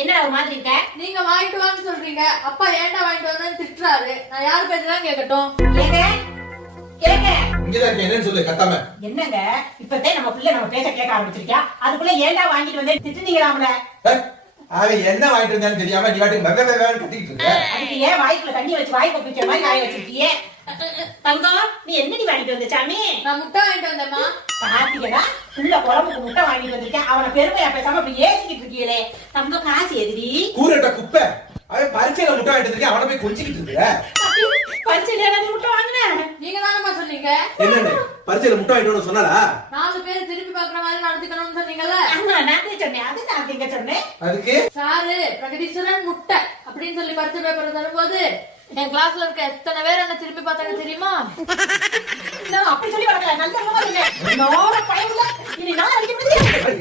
என்னடா ஒரு மாதிரி இருக்க? நீங்க வாங்கிட்டு வான்னு சொல்றீங்க, அப்பா ஏன்டா வாங்கிட்டு வந்தேன்னு திட்டுறாரு. நான் யாரு பேச்சதான் கேட்கட்டும்? ஏங்க கேக்க இங்கதான் இருக்கேன், என்னன்னு சொல்லு கத்தாம. என்னங்க இப்பதே நம்ம பிள்ளை நம்ம பேச கேட்க ஆரம்பிச்சிருக்கா, அதுக்குள்ள ஏன்டா வாங்கிட்டு வந்தே திட்டுனீங்களாம்ல. அவன் என்ன வாங்கிட்டு வந்தான்னு தெரியாம நீ வாட்டுக்கு வெவ்வேறு கத்திக்கிட்டு இருக்க. அதுக்கு ஏன் வாய்க்குள்ள தண்ணி வச்சு வாய் கொப்பிக்கிற மாதிரி காய வச்சிருக்கியே? தங்கம் நீ என்னடி வாங்கிட்டு வந்த சாமி? நான் முட்டை வாங்கிட்டு வந்தேம்மா. பாத்தீங்கன்னா புள்ள குழம்புக்கு முட்டை வாங்கிட்டு வந்திருக்கேன், அவனை பெருமையா பேசாம இப்படி ஏசிக்கிட்டு இருக்கீங்களே. தங்கம் காசு எதிரி கூரட்ட குப்பை. அவன் பரீட்சையில முட்டை வாங்கிட்டு வந்திருக்கேன், அவனை போய் கொஞ்சிக்கிட்டு இருக்க. பரிசையில முட்டை வாங்கினேன். நீங்க தானம்மா சொன்னீங்க என்னன்னு பரீட்சையில முட்டை வாங்கிட்டு சொன்னாலா? 4 பேர் திரும்பி பாக்குற மாதிரி நடந்துக்கணும்னு சொன்னீங்கல்ல. நான் சொன்னேன், அது நான் திங்க சொன்னேன். அதுக்கு சாரு பிரகதீஸ்வரன் முட்டை அப்படின்னு சொல்லி பரிசு பேப்பர் தரும்போது என் கிளாஸ்ல இருக்க எத்தனை பேர் என்ன திரும்பி பார்த்தாங்க தெரியுமா? அப்படி சொல்லி வளர்க்கல, நல்ல பயமுள்ள இனி நான் அடிக்க முடியாது.